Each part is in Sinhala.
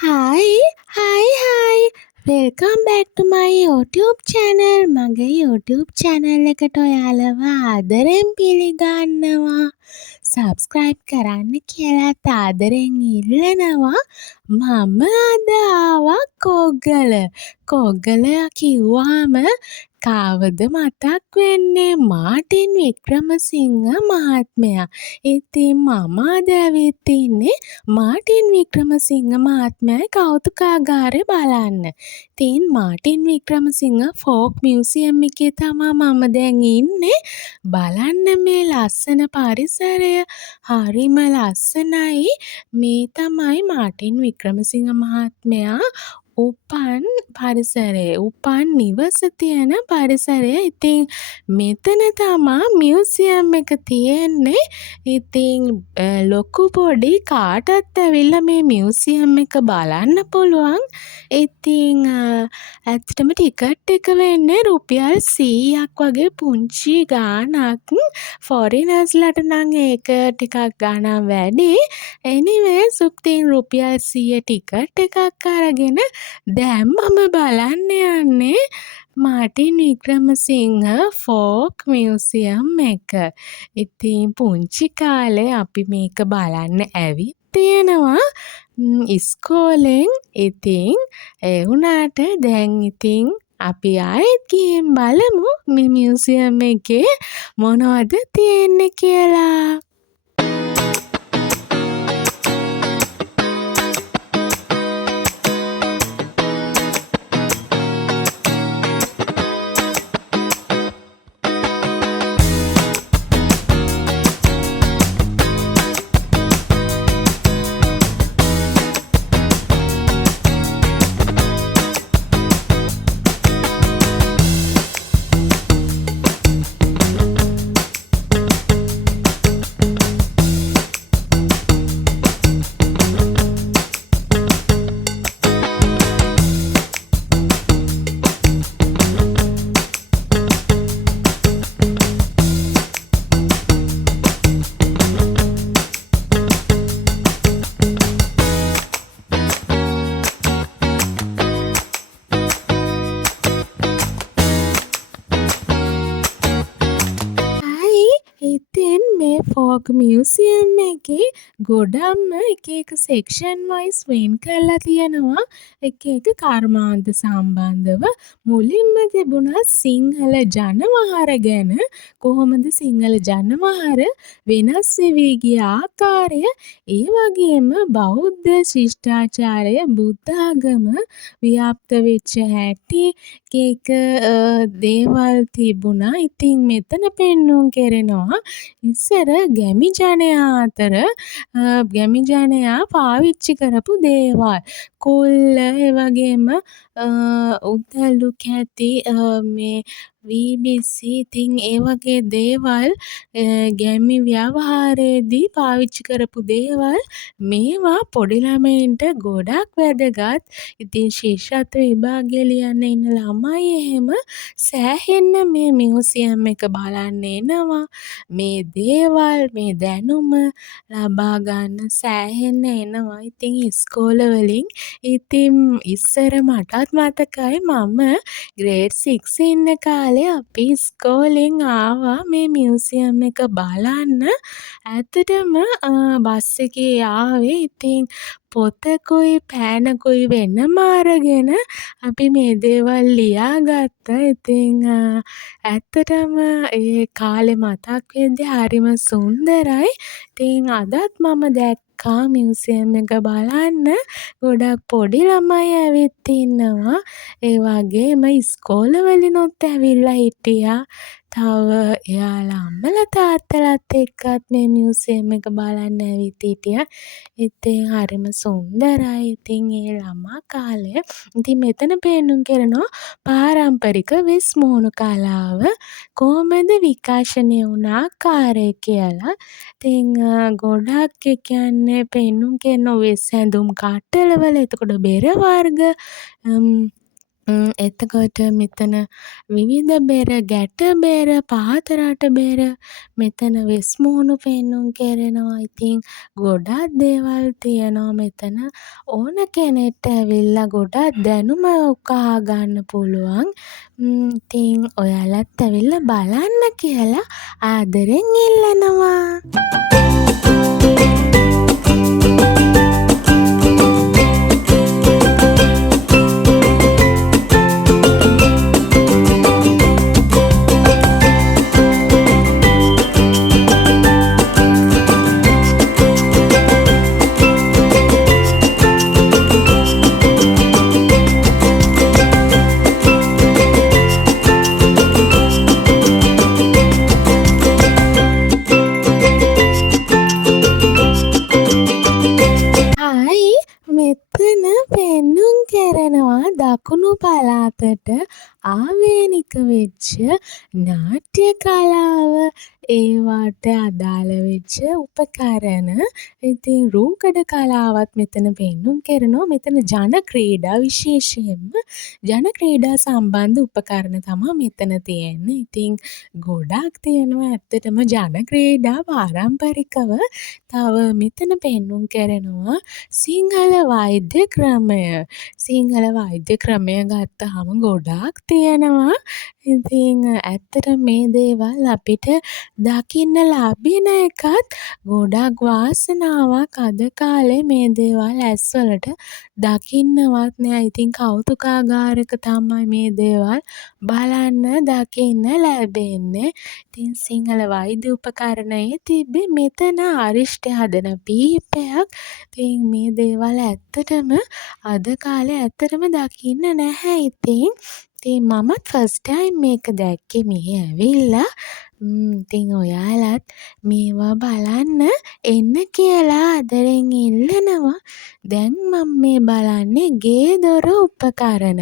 Hi, hi. Welcome back to my YouTube channel. මගේ YouTube channel එකට ඔයාලව ආදරෙන් පිළිගන්නවා. subscribe කරන්න කියලාත් ආදරෙන් ඉල්ලනවා. මම අද ආවා කොග්ගල. කොග්ගල කිව්වාම කාවද මතක් වෙන්නේ? මාටින් වික්‍රමසිංහ මහත්මයා. ඉතින් මම අද ඇවිත් ඉන්නේ මාටින් වික්‍රමසිංහ මහත්මයාගේ කෞතුකාගාරය බලන්න. ඉතින් මාටින් වික්‍රමසිංහ ෆෝක් මියුසියම් එකේ තමා මම දැන් ඉන්නේ. බලන්න මේ ලස්සන පරිසරය හරිම ලස්සනයි. මේ තමයි මාටින් වික්‍රමසිංහ මහත්මයා උපන් පරිසරය. උපන් නිවස තියෙන පරිසරය. ඉතින් මෙතන තමා මියුසියම් එක තියෙන්නේ. ඉතින් ලොකු පොඩි කාටත් ඇවිල්ලා මේ මියුසියම් එක බලන්න පුළුවන්. ඉතින් ඇත්තටම ටිකට් එක වෙන්නේ රුපියල් 100ක් වගේ පුංචි ගාණක්. ෆොරිනර්ස්ලට නම් ඒක ටිකක් ගණන් වැඩි. එනිවේස් ඉතින් රුපියල් 100 ටිකට් එකක් අරගෙන දැන් මම බලන්න යන්නේ මාටින් වික්‍රමසිංහ ෆෝක් මියුසියම් එක. ඉතින් පුංචි කාලේ අපි මේක බලන්න ඇවිත් තියෙනවා ඉස්කෝලෙන්. ඉතින් ඒ වුණාට දැන් ඉතින් අපි ආයෙත් ගිහින් බලමු මේ මියුසියම් එකේ මොනවද තියෙන්නේ කියලා. ඉතින් මේ ෆෝක් මියුසියම් එකේ ගොඩක්ම එක එක සෙක්ෂන් වයිස් වෙන් කරලා තියෙනවා. එක එක කර්මාන්ත සම්බන්ධව. මුලින්ම තිබුණා සිංහල ජනවහර ගැන. කොහොමද සිංහල ජනවහර වෙනස් වෙවී ගිය ආකාරය, ඒ වගේම බෞද්ධ ශිෂ්ටාචාරය, බුද්ධ ආගම ව්‍යාප්ත වෙච්ච හැටි, එක දේවල් තිබුණා. ඉතින් මෙතන පෙන්නුම් කරනවා ඉස්සර ගැමි ජනයා අතර ගැමි ජනයා පාවිච්චි කරපු දේවල්. කොල්ල, ඒ වගේම උදැල්ලු කැති, මේ වීබිසි, ඉතින් ඒ වගේ දේවල් ගැමි ව්‍යවහාරයේදී පාවිච්චි කරපු දේවල්. මේවා පොඩි ළමයින්ට ගොඩක් වැදගත්. ඉතින් ශිෂ්‍යත්ව විභාගය ලියන්න ඉන්න ළමයි එහෙම සෑහෙන්න මේ මියුසියම් එක බලන්න එනවා. මේ දේවල්, මේ දැනුම ලබා ගන්න සෑහෙන්න එනවා. ඉතින් ඉස්කෝලවලින් ඉතින් ඉස්සර මටත් මතකයි මම ග්‍රේඩ් 6 ඉන්න කාලේ අපි ඉස්කෝලෙන් ආවා මේ මියුසියම් එක බලන්න. ඇත්තටම බස් එකේ ආවේ. ඉතින් පොතකුයි පෑනකුයි වෙනම අරගෙන අපි මේ දේවල් ලියාගත්තා. ඉතින් ඇත්තටම ඒ කාලේ මතක් වෙද්දී හරිම සුන්දරයි. ඉතින් අදත් මම දැක්කා මියුසියම් එක බලන්න ගොඩක් පොඩි ළමයි ඇවිත් ඉන්නවා. ඒ වගේම ඉස්කෝලවලිනුත් ඇවිල්ලා හිටියා. තව එයාලා අම්මලා තාත්තලාත් එක්කත් මේ මියුසියම් එක බලන්න ඇවිත් හිටියා. ඉතින් හරිම සුන්දරයි. ඉතින් ඒ ළමා කාලය. ඉතින් මෙතන පෙන්නුම් කරනවා පාරම්පරික වෙස් මුහුණු කලාව කොහොමද විකාශනය වුණ ආකාරය කියලා. ඉතින් ගොඩක් ඒ කියන්නේ පෙන්නුම් කරන වෙස් ඇඳුම් කට්ටලවල, එතකොට බෙර වර්ග, එතකොට මෙතන විවිධ බෙර, ගැට බෙර, පහත රට බෙර, මෙතන වෙස් මුහුණු පෙන්නුම් කරනවා. ඉතින් ගොඩක් දේවල් තියෙනවා මෙතන. ඕන කෙනෙක්ට ඇවිල්ලා ගොඩක් දැනුම උකහා ගන්න පුළුවන්. ඉතින් ඔයාලත් ඇවිල්ලා බලන්න කියලා ආදරෙන් ඉල්ලනවා. හයි මෙතන පෙන්නුම් කරනවා දකුණු පළාතට ආවේනික වෙච්ච නාට්‍ය කලාව, ඒවාට අදාළ වෙච්ච උපකරණ. ඉතින් රූකඩ කලාවත් මෙතන පෙන්නුම් කරනවා. මෙතන ජන ක්‍රීඩා, විශේෂයෙන්ම ජන ක්‍රීඩා සම්බන්ධ උපකරණ තමා මෙතන තියෙන්නේ. ඉතින් ගොඩක් තියෙනවා ඇත්තටම ජන ක්‍රීඩා පාරම්පරිකව. තව මෙතන පෙන්නුම් කරනවා සිංහල වෛද්‍ය ක්‍රමය. සිංහල වෛද්‍ය ක්‍රමය ගත්තහම ගොඩාක් තියෙනවා. ඉතින් ඇත්තටම මේ දේවල් අපිට දකින්න ලැබෙන එකත් ගොඩක් වාසනාවක්. අද කාලේ මේ දේවල් ඇස්වලට දකින්නවත් නෑ. ඉතින් කෞතුකාගාරක තමයි මේ දේවල් බලන්න, දකින්න ලැබෙන්නේ. ඉතින් සිංහල වෛද්‍ය උපකරණයේ තිබ්බේ මෙතන අරිෂ්ටය හදන පීපයක්. ඉතින් මේ දේවල් ඇත්තටම අද කාලේ ඇත්තටම දකින්න නැහැ. ඉතින් මමත් ෆස්ට් ටයිම් මේක දැක්කේ මෙහෙ ඇවිල්ලා. ඉතින් ඔයාලත් මේවා බලන්න එන්න කියලා ආදරෙන් ඉල්ලනවා. දැන් මම මේ බලන්නේ ගේ දොර උපකරණ.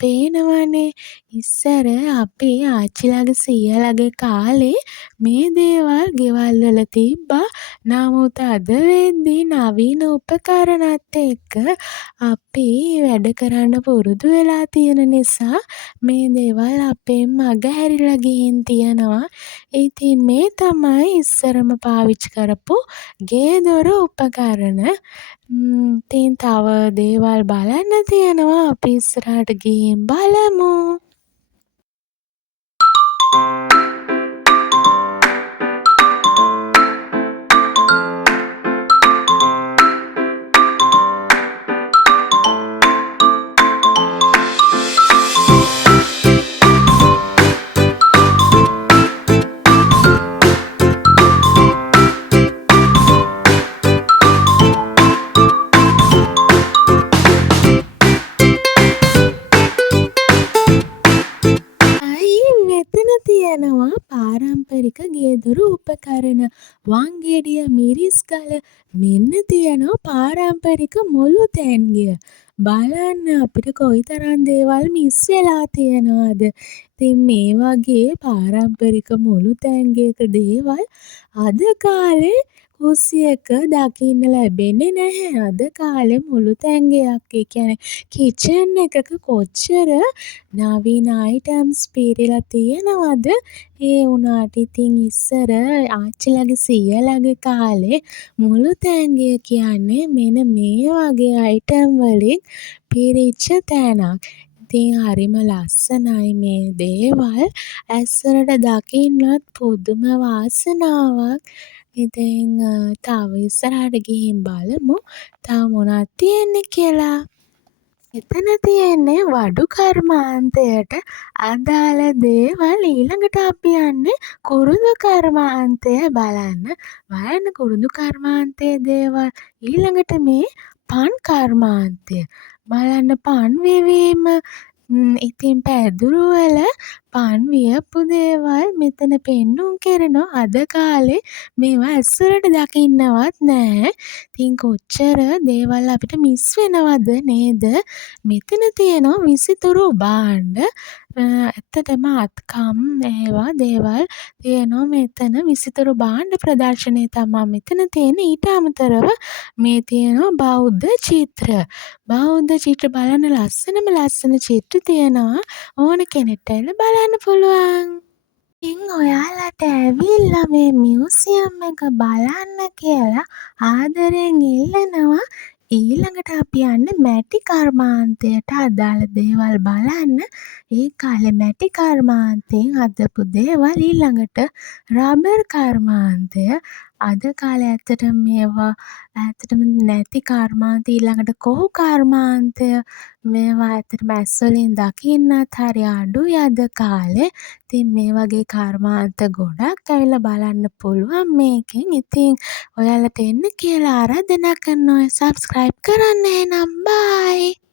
පේනවනේ ඉස්සර අපි ආච්චිලාගේ සීයාලාගේ කාලේ මේ දේවල් ගෙවල් වල තිබ්බා. නමුත් අද වෙද්දී නවීන උපකරණත් එක්ක අපි වැඩ කරන්න පුරුදු වෙලා තියෙන නිසා මේ දේවල් අපෙන් මගහැරිලා ගිහින් තියෙනවා. ඉතින් මේ තමයි ඉස්සරම පාවිච්චි කරපු ගේ දොර උපකරණ. ඉතින් තව දේවල් බලන්න තියෙනවා. අපි ඉස්සරහට ගිහින් බලමු. මෙතන තියෙනවා පාරම්පරික ගේදොරු උපකරණ. වංගෙඩිය, මිරිස් ගල, මෙන්න තියෙනවා පාරම්පරික මුළු තැන්ගිය. බලන්න අපිට කොයිතරම් දේවල් මිස් වෙලා තියෙනවද. ඉතින් මේ වගේ පාරම්පරික මුළු තැන්ගයක දේවල් අද කාලේ කුස්සියක දකින්න ලැබෙන්නේ නැහැ. අද කාලේ මුළු තැන්ගයක්, ඒ කියන්නේ කිචන් එකක කොච්චර නවීන අයිටම්ස් පිරීලා තියෙනවද. ඒ වුණාට ඉතින් ඉස්සර ආච්චිලාගේ සීයාලාගේ කාලේ මුළු තැන්ගය කියන්නේ මෙන්න මේ වගේ අයිටම් වලින් පිරිච්ච තැනක්. ඉතින් හරිම ලස්සනයි මේ දේවල්. ඇස්වලට දකින්නත් පුදුම වාසනාවක්. ඉතින් තව ඉස්සරහට ගිහින් බලමු තව මොනවද තියෙන්නේ කියලා. එතන තියෙන්නේ වඩු කර්මාන්තයට අදාළ දේවල්. ඊළඟට අපි යන්නේ කුරුඳු කර්මාන්තය බලන්න. බලන්න කුරුඳු කර්මාන්තයේ දේවල්. ඊළඟට මේ පන් කර්මාන්තය බලන්න. පන් වෙවීම. ඉතින් පැදුරු වල පන් වියපු දේවල් මෙතන පෙන්නුම් කරනවා. අද කාලේ මේවා ඇස්වලට දකින්නවත් නැහැ. ඉතින් කොච්චර දේවල් අපිට මිස් වෙනවද නේද. මෙතන තියෙනවා විසිතුරු භාණ්ඩ. ඇත්තටම අත්කම් ඒවා දේවල් තියෙනවා මෙතන. විසිතුරු භාණ්ඩ ප්‍රදර්ශනය තමා මෙතන තියෙන. ඊට අමතරව මේ තියෙනවා බෞද්ධ චිත්‍ර. බෞද්ධ චිත්‍ර බලන්න ලස්සනම ලස්සන චිත්‍ර තියෙනවා. ඕන කෙනෙක්ට ඇවිල්ලා බලන්න පුළුවන්. ඉතින් ඔයාලට ඇවිල්ලා මේ මියුසියම් එක බලන්න කියලා ආදරයෙන් ඉල්ලනවා. ඊළඟට අපි යන්නේ මැටි කර්මාන්තයට අදාළ දේවල් බලන්න. ඒ කාලේ මැටි කර්මාන්තයෙන් හදපු දේවල්. ඊළඟට රබර් කර්මාන්තය. අද කාලේ ඇත්තටම මේවා ඇත්තටම නැති කර්මාන්ත. ඊළඟට කොහු කර්මාන්තය. මේවා ඇත්තටම ඇස් වලින් දකින්නත් හරි අඩුයි අද කාලේ. ඉතින් මේ වගේ කර්මාන්ත ගොඩක් ඇවිල්ලා බලන්න පුළුවන් මේකෙන්. ඉතින් ඔයාලට එන්න කියලා ආරාධනා කරනවා. සබ්ස්ක්‍රයිබ් කරන්න එහෙනම්. බයි.